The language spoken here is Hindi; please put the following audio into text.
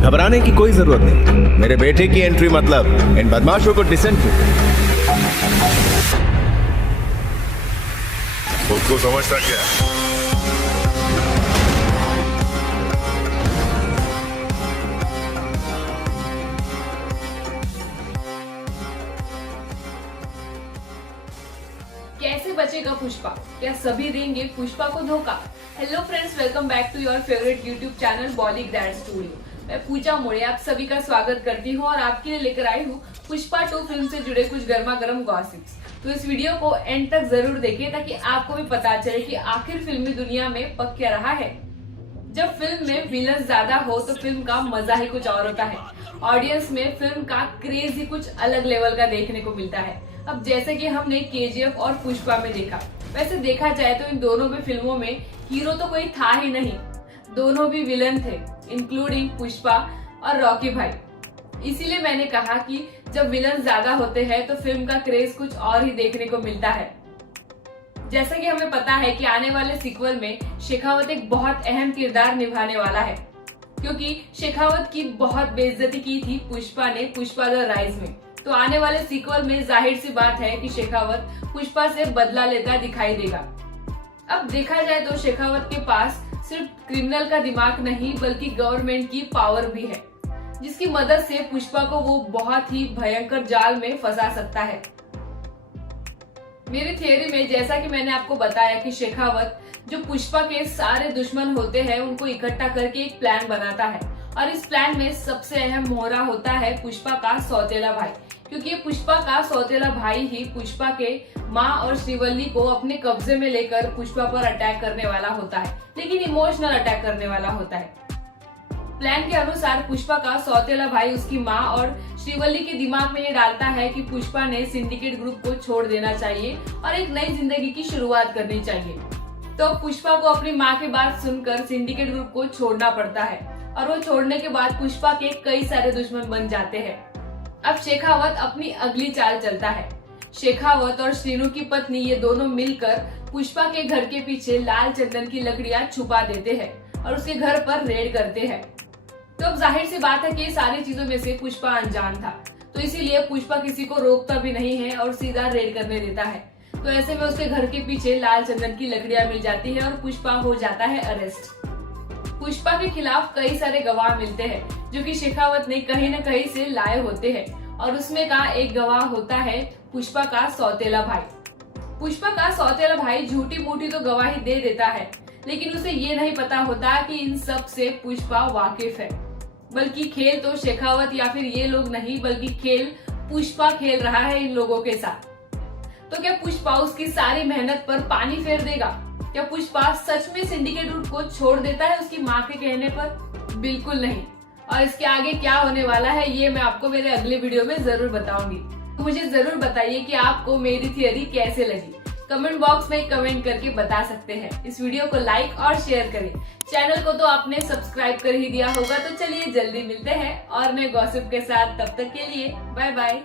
घबराने की कोई जरूरत नहीं। मेरे बेटे की एंट्री मतलब इन बदमाशों को डिसेंट की। खुद को समझता क्या? कैसे बचेगा पुष्पा? क्या सभी देंगे पुष्पा को धोखा? Hello friends, welcome back to your favourite YouTube channel Bolly Grand Studio. मैं पूजा मोड़े आप सभी का स्वागत करती हूँ और आपके लिए लेकर आई हूँ पुष्पा 2 फिल्म से जुड़े कुछ गर्मा गर्म गॉसिप्स। तो इस वीडियो को एंड तक जरूर देखें ताकि आपको भी पता चले कि आखिर फिल्मी दुनिया में पक क्या रहा है। जब फिल्म में विलन ज्यादा हो तो फिल्म का मजा ही कुछ और होता है। ऑडियंस में फिल्म का क्रेज ही कुछ अलग लेवल का देखने को मिलता है। अब जैसे कि हमने केजीएफ और पुष्पा में देखा, वैसे देखा जाए तो इन दोनों भी फिल्मों में हीरो तो कोई था ही नहीं, दोनों भी विलन थे, इंक्लूडिंग पुष्पा और रॉकी भाई। इसीलिए मैंने कहा कि जब विलन ज्यादा होते हैं तो फिल्म का क्रेज कुछ और ही देखने को मिलता है। जैसा कि हमें पता है कि आने वाले सीक्वल में शेखावत एक बहुत अहम किरदार निभाने वाला है, क्योंकि शेखावत की बहुत बेइज्जती की थी पुष्पा ने पुष्पा द राइज में। तो आने वाले सीक्वल में जाहिर सी बात है कि शेखावत पुष्पा से बदला लेता दिखाई देगा। अब देखा जाए तो शेखावत के पास सिर्फ क्रिमिनल का दिमाग नहीं बल्कि गवर्नमेंट की पावर भी है, जिसकी मदद से पुष्पा को वो बहुत ही भयंकर जाल में फंसा सकता है। मेरी थियरी में जैसा कि मैंने आपको बताया कि शेखावत जो पुष्पा के सारे दुश्मन होते हैं उनको इकट्ठा करके एक प्लान बनाता है, और इस प्लान में सबसे अहम मोहरा होता है पुष्पा का सौतेला भाई, क्योंकि पुष्पा का सौतेला भाई ही पुष्पा के माँ और श्रीवल्ली को अपने कब्जे में लेकर पुष्पा पर अटैक करने वाला होता है, लेकिन इमोशनल अटैक करने वाला होता है। प्लान के अनुसार पुष्पा का सौतेला भाई उसकी माँ और श्रीवल्ली के दिमाग में ये डालता है कि पुष्पा ने सिंडिकेट ग्रुप को छोड़ देना चाहिए और एक नई जिंदगी की शुरुआत करनी चाहिए। तो पुष्पा को अपनी माँ की बात सुनकर सिंडिकेट ग्रुप को छोड़ना पड़ता है, और वो छोड़ने के बाद पुष्पा के कई सारे दुश्मन बन जाते हैं। अब शेखावत अपनी अगली चाल चलता है। शेखावत और श्रीनू की पत्नी ये दोनों मिलकर पुष्पा के घर के पीछे लाल चंदन की लकड़ियां छुपा देते हैं और उसके घर पर रेड करते हैं। तो अब जाहिर सी बात है कि सारी चीजों में से पुष्पा अनजान था, तो इसीलिए पुष्पा किसी को रोकता भी नहीं है और सीधा रेड करने देता है। तो ऐसे में उसके घर के पीछे लाल चंदन की लकड़ियां मिल जाती है और पुष्पा हो जाता है अरेस्ट। पुष्पा के खिलाफ कई सारे गवाह मिलते हैं जो कि शेखावत ने कहीं न कहीं से लाए होते हैं, और उसमें का एक गवाह होता है पुष्पा का सौतेला भाई। पुष्पा का सौतेला भाई झूठी मूठी तो गवाही दे देता है, लेकिन उसे ये नहीं पता होता कि इन सब से पुष्पा वाकिफ है। बल्कि खेल तो शेखावत या फिर ये लोग नहीं, बल्कि खेल पुष्पा खेल रहा है इन लोगों के साथ। तो क्या पुष्पा उसकी सारी मेहनत पर पानी फेर देगा? क्या पुष्पा सच में सिंडिकेट ग्रुप को छोड़ देता है उसकी माँ के कहने पर? बिल्कुल नहीं। और इसके आगे क्या होने वाला है ये मैं आपको मेरे अगले वीडियो में जरूर बताऊंगी। तो मुझे जरूर बताइए कि आपको मेरी थियरी कैसे लगी। कमेंट बॉक्स में कमेंट करके बता सकते हैं। इस वीडियो को लाइक और शेयर करें। चैनल को तो आपने सब्सक्राइब कर ही दिया होगा। तो चलिए जल्दी मिलते हैं और नए गॉसिप के साथ। तब तक के लिए बाय बाय।